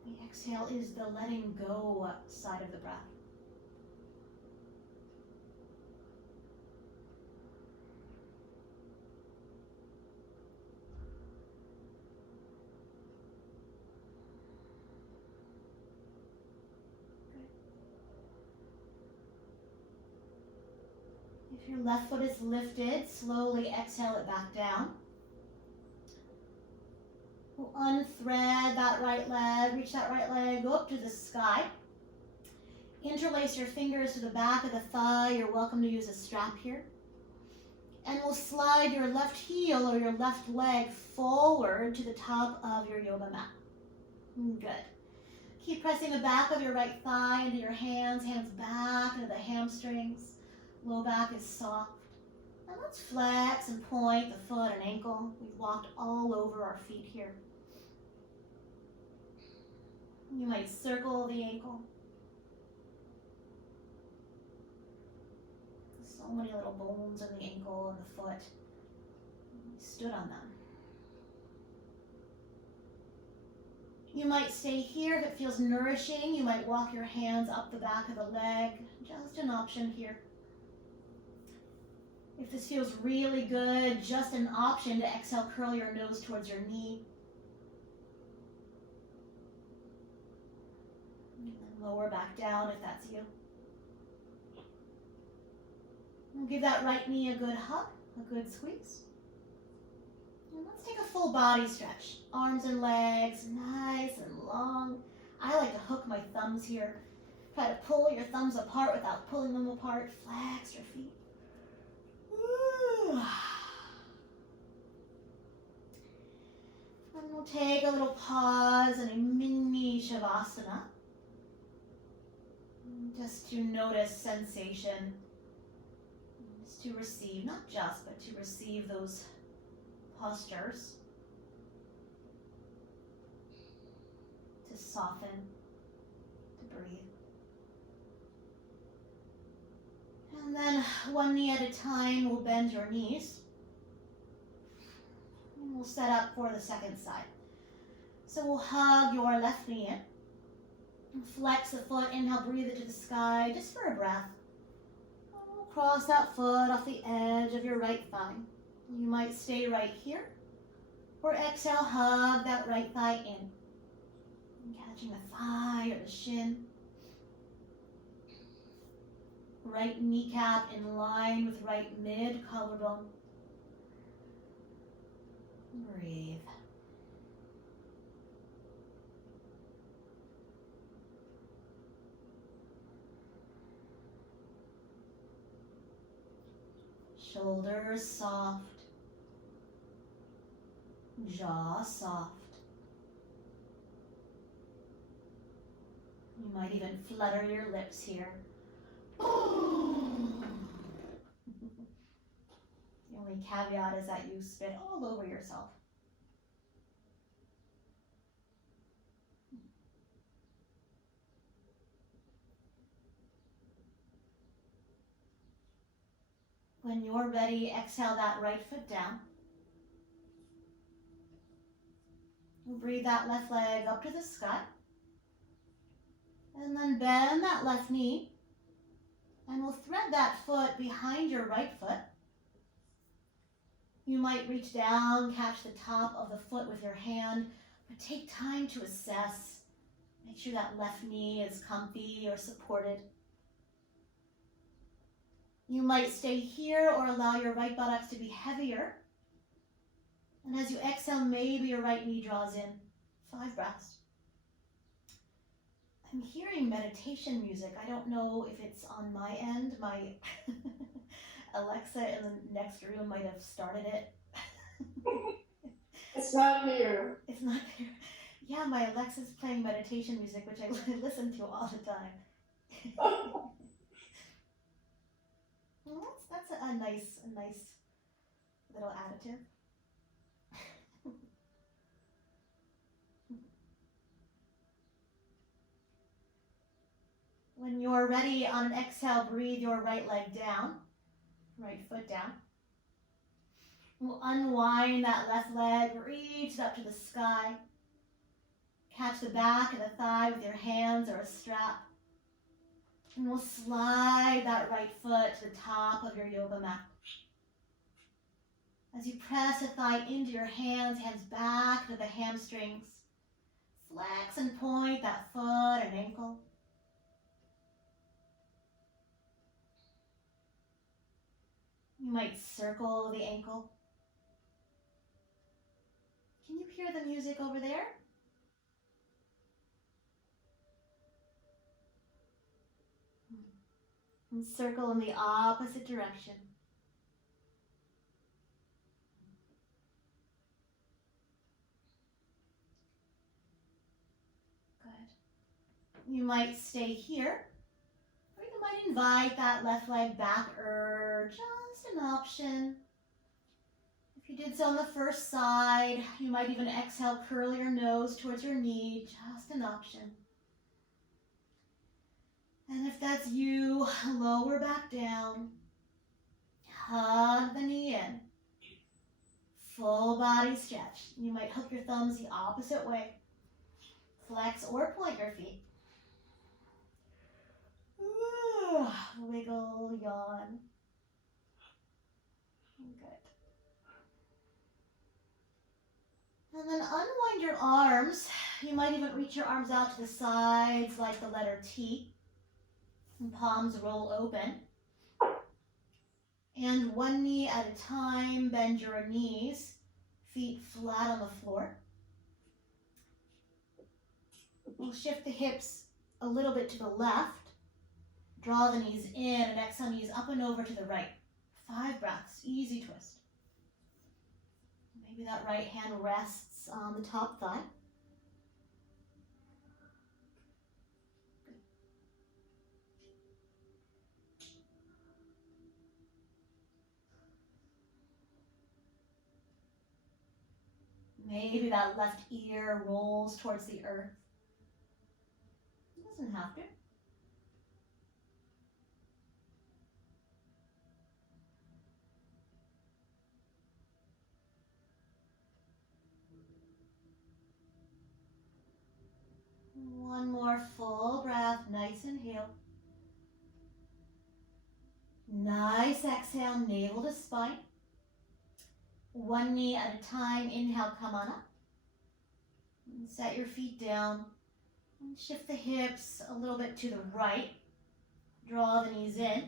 The exhale is the letting go side of the breath. If your left foot is lifted, slowly exhale it back down. We'll unthread that right leg, reach that right leg up to the sky. Interlace your fingers to the back of the thigh. You're welcome to use a strap here. And we'll slide your left heel or your left leg forward to the top of your yoga mat. Good. Keep pressing the back of your right thigh into your hands back into the hamstrings. Low back is soft. And let's flex and point the foot and ankle. We've walked all over our feet here. You might circle the ankle. So many little bones in the ankle and the foot. You stood on them. You might stay here if it feels nourishing. You might walk your hands up the back of the leg. Just an option here. If this feels really good, just an option to exhale, curl your nose towards your knee. And then lower back down if that's you. We'll give that right knee a good hug, a good squeeze. And let's take a full body stretch. Arms and legs, nice and long. I like to hook my thumbs here. Try to pull your thumbs apart without pulling them apart. Flex your feet. And we'll take a little pause in a mini shavasana. Just to notice sensation. Just to receive, not just, but to receive those postures. To soften, to breathe. And then one knee at a time, we'll bend your knees. And we'll set up for the second side. So we'll hug your left knee in. And flex the foot, inhale, breathe it to the sky, just for a breath. And we'll cross that foot off the edge of your right thigh. You might stay right here. Or exhale, hug that right thigh in. And catching the thigh or the shin. Right kneecap in line with right mid collarbone. Breathe. Shoulders soft. Jaw soft. You might even flutter your lips here. The only caveat is that you spit all over yourself. When you're ready, exhale that right foot down. We'll breathe that left leg up to the sky. And then bend that left knee. And we'll thread that foot behind your right foot. You might reach down, catch the top of the foot with your hand, but take time to assess. Make sure that left knee is comfy or supported. You might stay here or allow your right buttocks to be heavier. And as you exhale, maybe your right knee draws in. 5 breaths. I'm hearing meditation music. I don't know if it's on my end. My Alexa in the next room might have started it. It's not here. It's not there. Yeah, my Alexa's playing meditation music, which I listen to all the time. Well, that's a nice little additive. When you're ready, on an exhale, breathe your right leg down, right foot down. We'll unwind that left leg, reach it up to the sky. Catch the back of the thigh with your hands or a strap. And we'll slide that right foot to the top of your yoga mat. As you press the thigh into your hands back to the hamstrings. Flex and point that foot and ankle. You might circle the ankle. Can you hear the music over there? And circle in the opposite direction. Good. You might stay here, or you might invite that left leg back, or just an option. If you did so on the first side, you might even exhale, curl your nose towards your knee, just an option. And if that's you, lower back down, hug the knee in, full body stretch. You might hook your thumbs the opposite way, flex or point your feet. Ooh, wiggle, yawn. Good. And then unwind your arms. You might even reach your arms out to the sides like the letter T. And palms roll open. And one knee at a time, bend your knees, feet flat on the floor. We'll shift the hips a little bit to the left. Draw the knees in and exhale, knees up and over to the right. 5 breaths, easy twist. Maybe that right hand rests on the top thigh. Maybe that left ear rolls towards the earth. It doesn't have to. One more full breath, nice inhale. Nice exhale, navel to spine. One knee at a time, inhale, come on up. And set your feet down. And shift the hips a little bit to the right. Draw the knees in.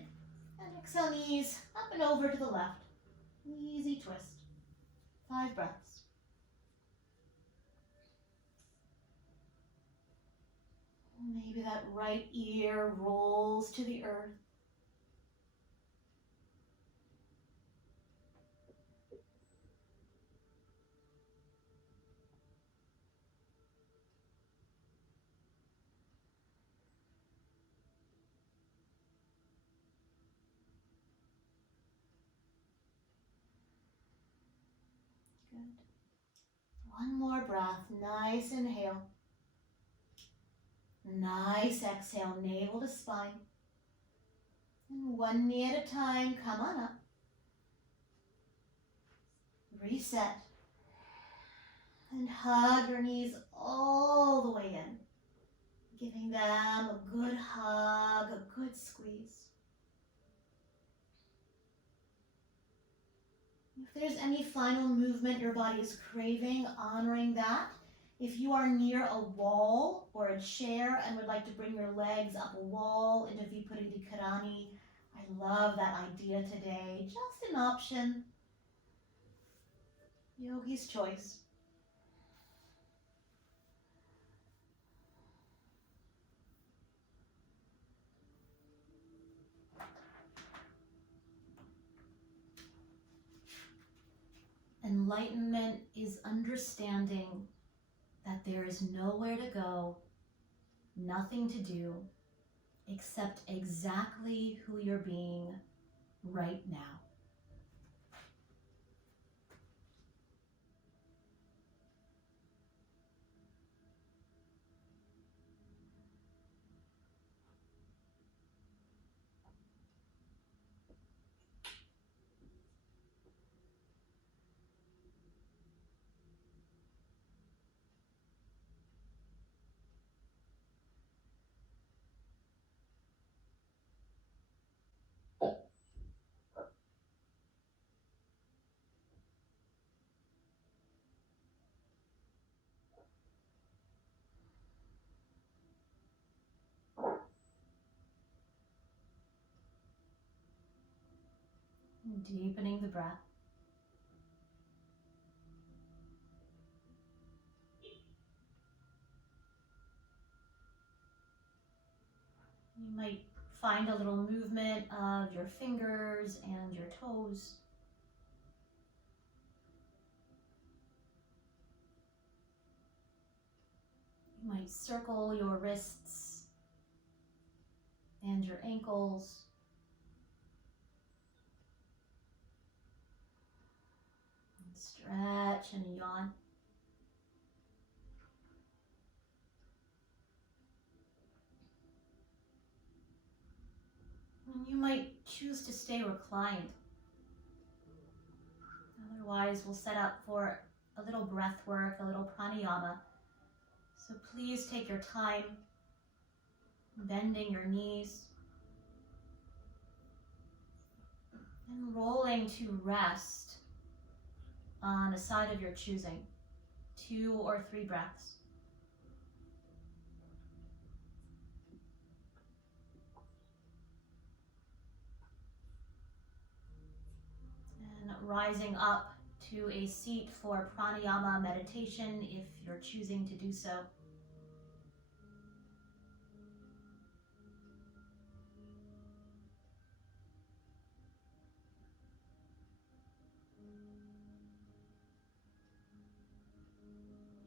And exhale, knees up and over to the left. Easy twist. 5 breaths. Maybe that right ear rolls to the earth. Good. One more breath. Nice inhale. Nice exhale, navel to spine. And one knee at a time, come on up. Reset. And hug your knees all the way in. Giving them a good hug, a good squeeze. If there's any final movement your body is craving, honoring that. If you are near a wall or a chair and would like to bring your legs up a wall into Viparita Karani, I love that idea today. Just an option. Yogi's choice. Enlightenment is understanding that there is nowhere to go, nothing to do, except exactly who you're being right now. Deepening the breath. You might find a little movement of your fingers and your toes. You might circle your wrists and your ankles. And stretch and yawn. And you might choose to stay reclined. Otherwise, we'll set up for a little breath work, a little pranayama. So please take your time bending your knees and rolling to rest on a side of your choosing, 2 or 3 breaths. And rising up to a seat for pranayama meditation if you're choosing to do so.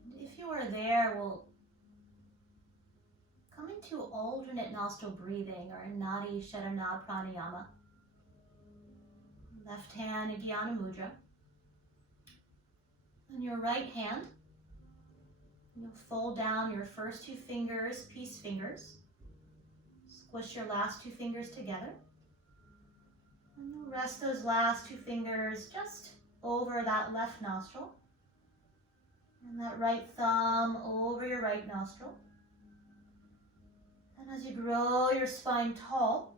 And if you are there, we'll come into alternate nostril breathing, or Nadi Sharana Pranayama. Left hand, Jnana Mudra. On your right hand, you'll fold down your first 2 fingers, peace fingers. Squish your last 2 fingers together. And you'll rest those last 2 fingers just over that left nostril. And that right thumb over your right nostril. And as you grow your spine tall,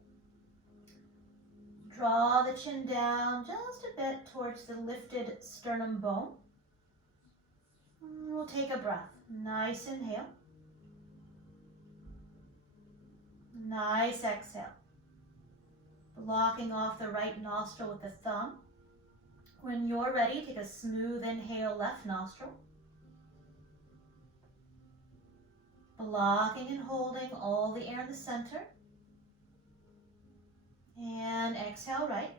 draw the chin down just a bit towards the lifted sternum bone. And we'll take a breath. Nice inhale. Nice exhale. Blocking off the right nostril with the thumb. When you're ready, take a smooth inhale, left nostril. Blocking and holding all the air in the center. And exhale, right.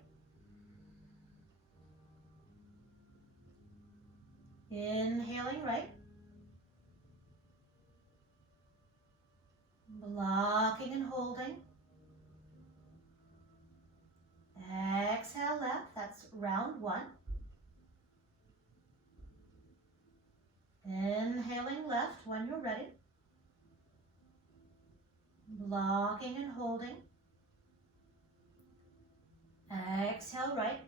Inhaling right. Blocking and holding. Exhale left, that's round 1. Inhaling left when you're ready. Blocking and holding. Exhale right.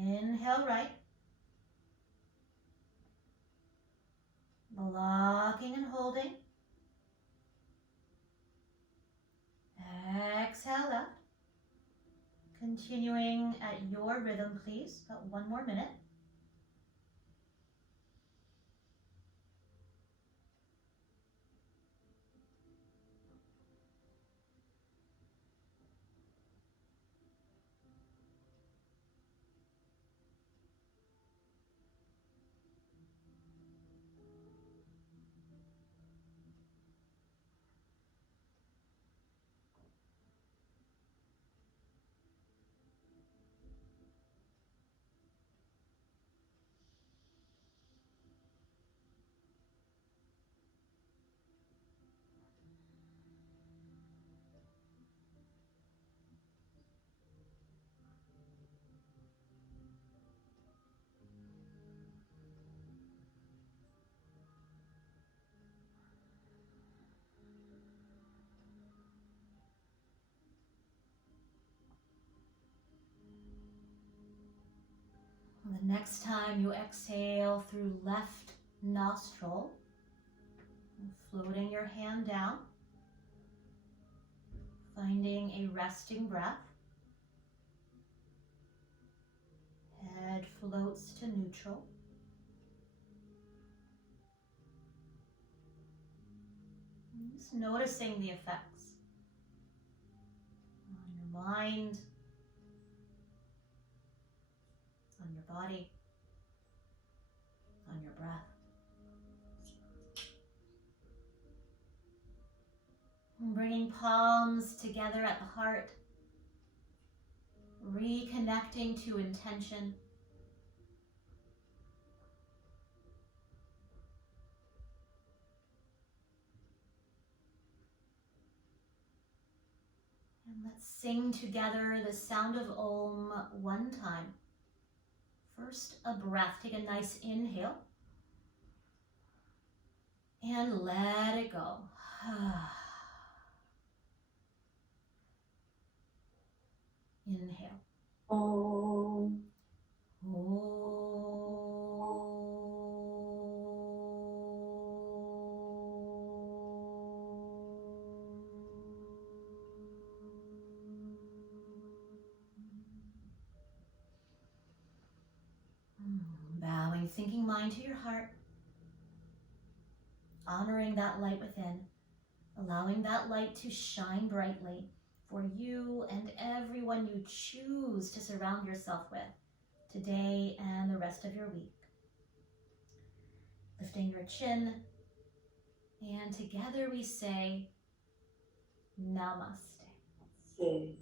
Inhale right. Blocking and holding. Exhale left. Continuing at your rhythm, please. About 1 more minute. The next time you exhale through left nostril, floating your hand down, finding a resting breath. Head floats to neutral. Just noticing the effects on your mind, on your body, on your breath. And bringing palms together at the heart, reconnecting to intention. And let's sing together the sound of Om one time. First, a breath. Take a nice inhale. And let it go. Inhale. Om. Bowing, sinking mind to your heart, honoring that light within, allowing that light to shine brightly for you and everyone you choose to surround yourself with today and the rest of your week. Lifting your chin, and together we say, Namaste. Say.